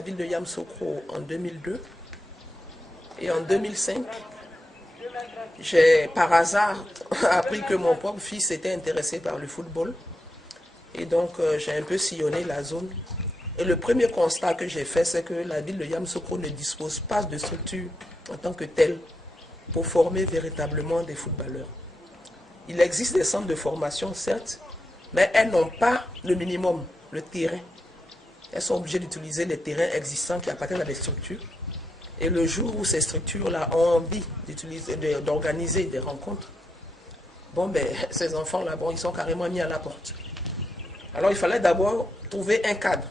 La ville de Yamoussoukro en 2002 et en 2005, j'ai par hasard appris que mon propre fils était intéressé par le football et donc j'ai un peu sillonné la zone. Et le premier constat que j'ai fait, c'est que la ville de Yamoussoukro ne dispose pas de structure en tant que telle pour former véritablement des footballeurs. Il existe des centres de formation, certes, mais elles n'ont pas le minimum, le terrain. Elles sont obligées d'utiliser les terrains existants qui appartiennent à des structures. Et le jour où ces structures-là ont envie d'organiser des rencontres, bon, ben, ces enfants-là, bon, ils sont carrément mis à la porte. Alors, il fallait d'abord trouver un cadre.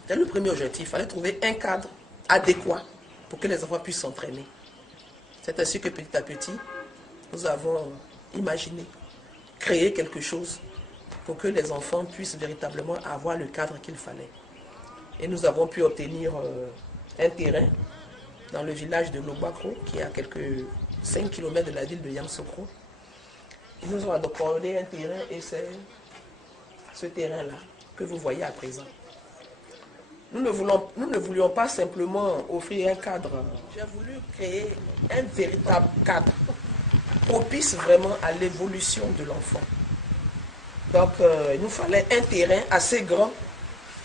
C'était le premier objectif. Il fallait trouver un cadre adéquat pour que les enfants puissent s'entraîner. C'est ainsi que petit à petit, nous avons imaginé, créé quelque chose pour que les enfants puissent véritablement avoir le cadre qu'il fallait. Et nous avons pu obtenir un terrain dans le village de Lobakro, qui est à quelques 5 km de la ville de Yamoussoukro. Ils nous ont accordé un terrain et c'est ce terrain-là que vous voyez à présent. Nous ne voulions pas simplement offrir un cadre. J'ai voulu créer un véritable cadre propice vraiment à l'évolution de l'enfant. Donc, il nous fallait un terrain assez grand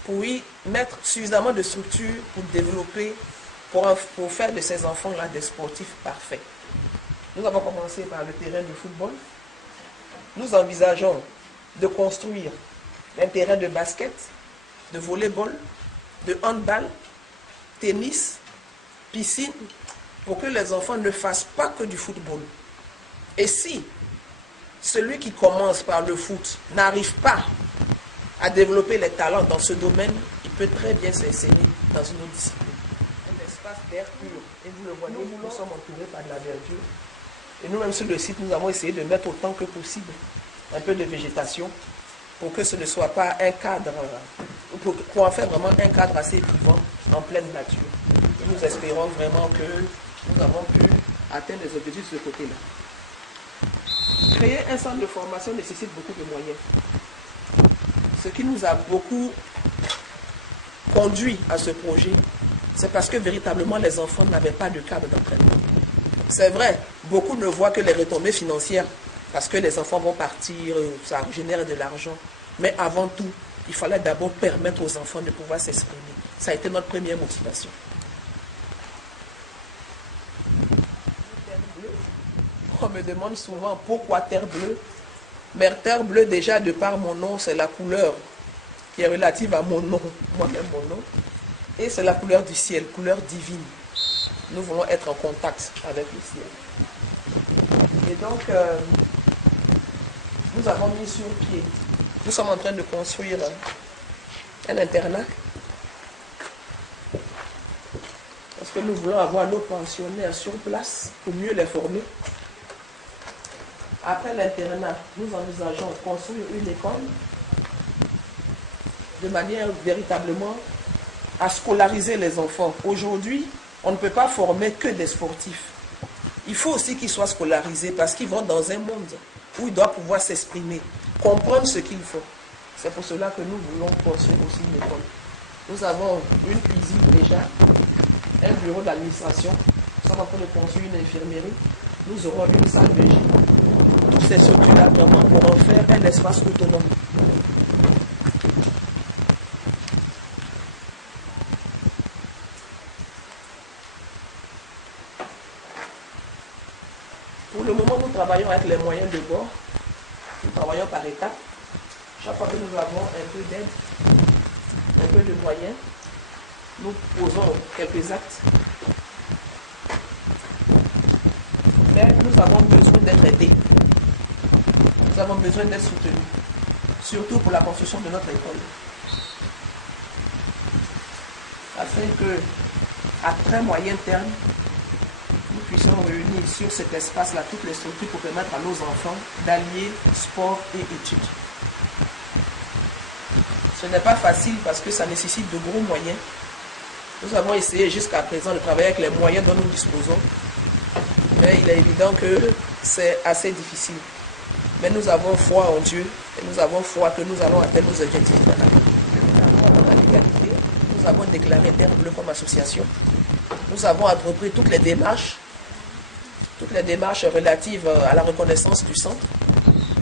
pour y mettre suffisamment de structures pour développer, pour faire de ces enfants-là des sportifs parfaits. Nous avons commencé par le terrain de football. Nous envisageons de construire un terrain de basket, de volley-ball, de handball, tennis, piscine, pour que les enfants ne fassent pas que du football. Et si celui qui commence par le foot n'arrive pas à développer les talents dans ce domaine, il peut très bien s'essayer dans une autre discipline. Un espace d'air pur. Et vous le voyez, nous sommes entourés par de la verdure. Et nous-mêmes sur le site, nous avons essayé de mettre autant que possible un peu de végétation pour que ce ne soit pas un cadre, pour en faire vraiment un cadre assez vivant en pleine nature. Et nous espérons vraiment que nous avons pu atteindre les objectifs de ce côté-là. Créer un centre de formation nécessite beaucoup de moyens. Ce qui nous a beaucoup conduit à ce projet, c'est parce que véritablement les enfants n'avaient pas de cadre d'entraînement. C'est vrai, beaucoup ne voient que les retombées financières, parce que les enfants vont partir, ça génère de l'argent. Mais avant tout, il fallait d'abord permettre aux enfants de pouvoir s'exprimer. Ça a été notre première motivation. On me demande souvent pourquoi terre bleue. Mais terre bleue, déjà de par mon nom, c'est la couleur qui est relative à mon nom, moi-même mon nom. Et c'est la couleur du ciel, couleur divine. Nous voulons être en contact avec le ciel. Et donc, nous avons mis sur pied, nous sommes en train de construire un internat. Parce que nous voulons avoir nos pensionnaires sur place pour mieux les former. Après l'internat, nous envisageons de construire une école de manière véritablement à scolariser les enfants. Aujourd'hui, on ne peut pas former que des sportifs. Il faut aussi qu'ils soient scolarisés parce qu'ils vont dans un monde où ils doivent pouvoir s'exprimer, comprendre ce qu'il faut. C'est pour cela que nous voulons construire aussi une école. Nous avons une cuisine déjà, un bureau d'administration, nous sommes en train de construire une infirmerie, nous aurons une salle de gym. Toutes ces structures-là vraiment pour en faire un espace autonome. Pour le moment, nous travaillons avec les moyens de bord. Nous travaillons par étapes. Chaque fois que nous avons un peu d'aide, un peu de moyens, nous posons quelques actes. Mais nous avons besoin d'être aidés. Nous avons besoin d'être soutenus, surtout pour la construction de notre école. Afin que, à très moyen terme, nous puissions réunir sur cet espace-là toutes les structures pour permettre à nos enfants d'allier sport et études. Ce n'est pas facile parce que ça nécessite de gros moyens. Nous avons essayé jusqu'à présent de travailler avec les moyens dont nous disposons, mais il est évident que c'est assez difficile. Mais nous avons foi en Dieu et nous avons foi que nous allons atteindre nos objectifs. Nous avons la légalité, nous avons déclaré Terre Bleue comme association. Nous avons entrepris toutes les démarches relatives à la reconnaissance du centre.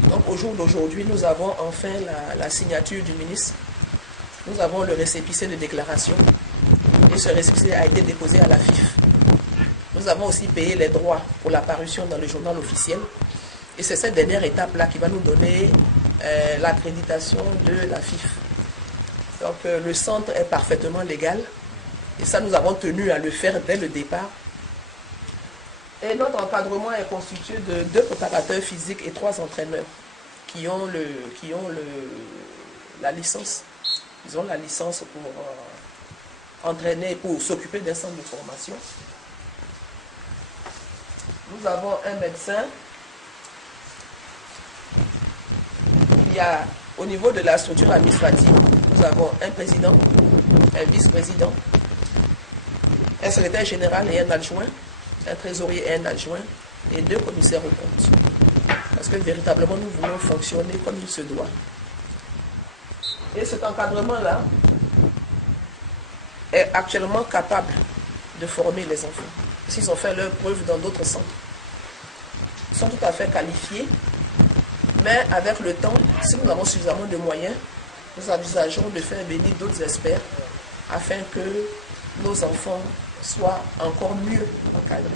Donc au jour d'aujourd'hui, nous avons enfin la signature du ministre. Nous avons le récépissé de déclaration et ce récépissé a été déposé à la FIF. Nous avons aussi payé les droits pour la parution dans le journal officiel. Et c'est cette dernière étape-là qui va nous donner l'accréditation de la FIF. Donc le centre est parfaitement légal. Et ça, nous avons tenu à le faire dès le départ. Et notre encadrement est constitué de 2 préparateurs physiques et 3 entraîneurs qui ont la licence. Ils ont la licence pour entraîner, pour s'occuper d'un centre de formation. Nous avons un médecin. Il y a, au niveau de la structure administrative, nous avons un président, un vice-président, un secrétaire général et un adjoint, un trésorier et un adjoint, et 2 commissaires aux comptes. Parce que véritablement, nous voulons fonctionner comme il se doit. Et cet encadrement-là est actuellement capable de former les enfants. S'ils ont fait leur preuve dans d'autres centres, ils sont tout à fait qualifiés. Mais avec le temps, si nous avons suffisamment de moyens, nous envisageons de faire venir d'autres experts afin que nos enfants soient encore mieux encadrés.